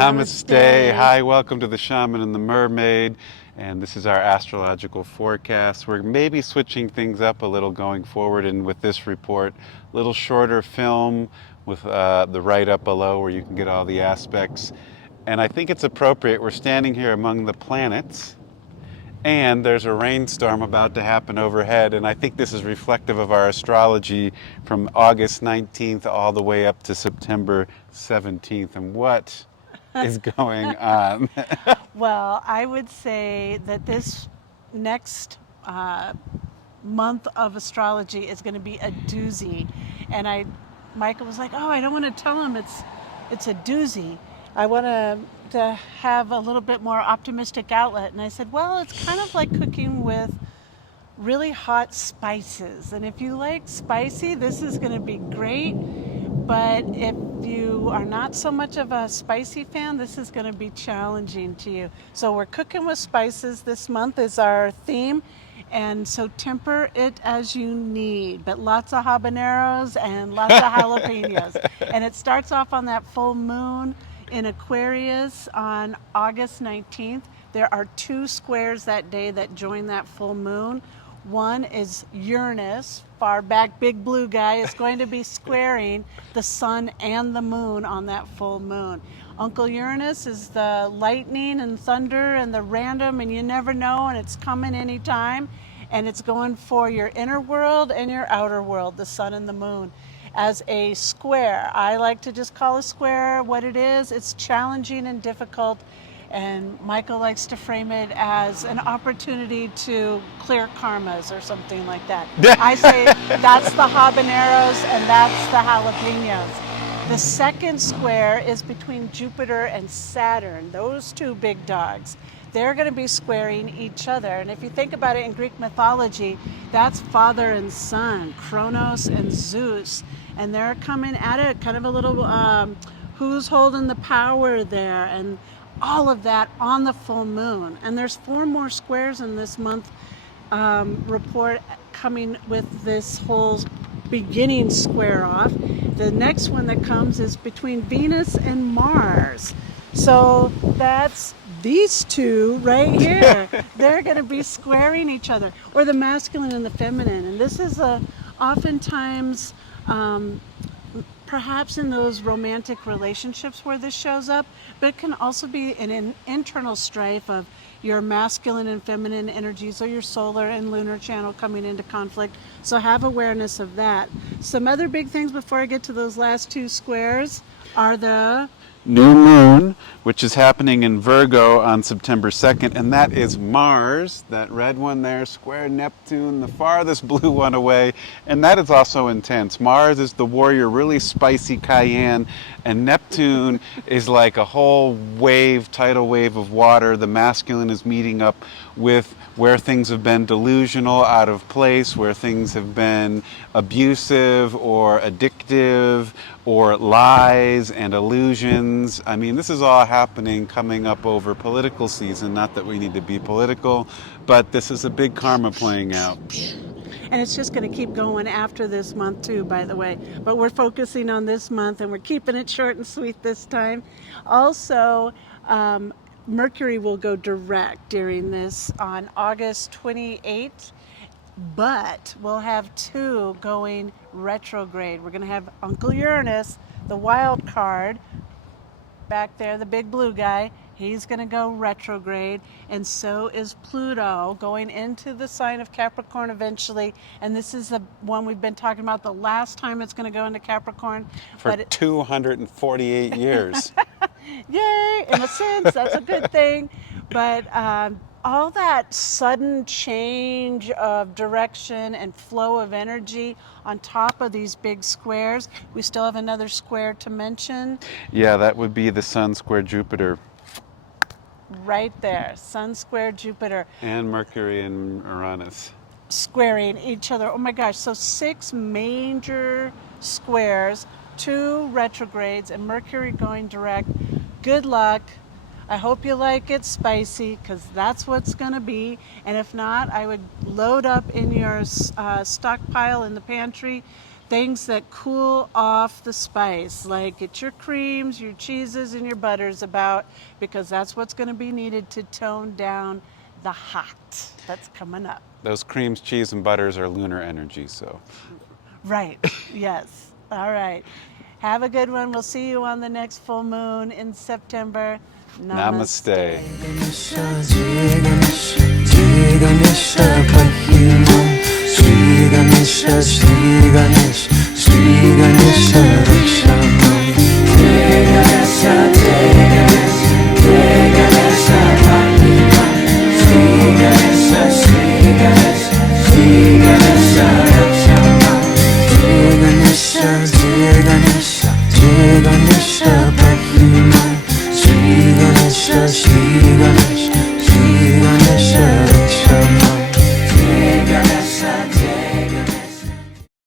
Namaste. Hi, welcome to the Shaman and the Mermaid. And this is our astrological forecast. We're maybe switching things up a little going forward, and with this report, a little shorter film with the write-up below where you can get all the aspects. And I think it's appropriate. We're standing here among the planets, and there's a rainstorm about to happen overhead, and I think this is reflective of our astrology from August 19th all the way up to September 17th. And what is going on? Well, I would say that this next month of astrology is going to be a doozy. And Michael was like, "Oh, I don't want to tell him it's a doozy. I want to have a little bit more optimistic outlet." And I said, "Well, it's kind of like cooking with really hot spices. And if you like spicy, this is going to be great. But if you are not so much of a spicy fan, this is going to be challenging to you." So we're cooking with spices. This month is our theme. And so temper it as you need, but lots of habaneros and lots of jalapenos. And it starts off on that full moon in Aquarius on August 19th. There are 2 squares that day that join that full moon. One is Uranus, far back big blue guy, is going to be squaring the sun and the moon on that full moon. Uncle Uranus is the lightning and thunder and the random and you never know, and it's coming anytime. And it's going for your inner world and your outer world, the sun and the moon. As a square, I like to just call a square what it is. It's challenging and difficult. And Michael likes to frame it as an opportunity to clear karmas or something like that. I say that's the habaneros and that's the jalapenos. The second square is between Jupiter and Saturn, those 2 big dogs. They're going to be squaring each other. And if you think about it in Greek mythology, that's father and son, Kronos and Zeus. And they're coming at it, kind of a little who's holding the power there, and all of that on the full moon. And there's 4 more squares in this month report coming with this whole beginning square off. The next one that comes is between Venus and Mars. So that's these 2 right here. They're going to be squaring each other, or the masculine and the feminine. And this is oftentimes perhaps in those romantic relationships where this shows up, but it can also be an internal strife of your masculine and feminine energies, or your solar and lunar channel coming into conflict. So have awareness of that. Some other big things before I get to those last 2 squares are the New moon, which is happening in Virgo on September 2nd, and that is Mars, that red one there, square Neptune, the farthest blue one away, and that is also intense. Mars is the warrior, really spicy cayenne, and Neptune is like a whole wave, tidal wave of water. The masculine is meeting up with where things have been delusional, out of place, where things have been abusive or addictive, or lies and illusions. I mean, this is all happening coming up over political season. Not that we need to be political, but this is a big karma playing out. And it's just going to keep going after this month too, by the way. But we're focusing on this month, and we're keeping it short and sweet this time. Also, Mercury will go direct during this on August 28th, but we'll have 2 going retrograde. We're going to have Uncle Uranus, the wild card, back there, the big blue guy. He's going to go retrograde, and so is Pluto going into the sign of Capricorn eventually. And this is the one we've been talking about, the last time it's going to go into Capricorn. For 248 years. Yay, in a sense, that's a good thing. But all that sudden change of direction and flow of energy on top of these big squares. We still have another square to mention. Yeah, that would be the Sun square Jupiter. Right there, Sun square Jupiter. And Mercury and Uranus. Squaring each other. Oh my gosh, so 6 major squares, 2 retrogrades, and Mercury going direct. Good luck. I hope you like it spicy, because that's what's going to be. And if not, I would load up in your stockpile in the pantry things that cool off the spice, like get your creams, your cheeses, and your butters about, because that's what's going to be needed to tone down the hot that's coming up. Those creams, cheese, and butters are lunar energy, so. Right. Yes. All right. Have a good one. We'll see you on the next full moon in September. Namaste. Shri Ganesha, Shri Ganesha, Shri Ganesha Raksha.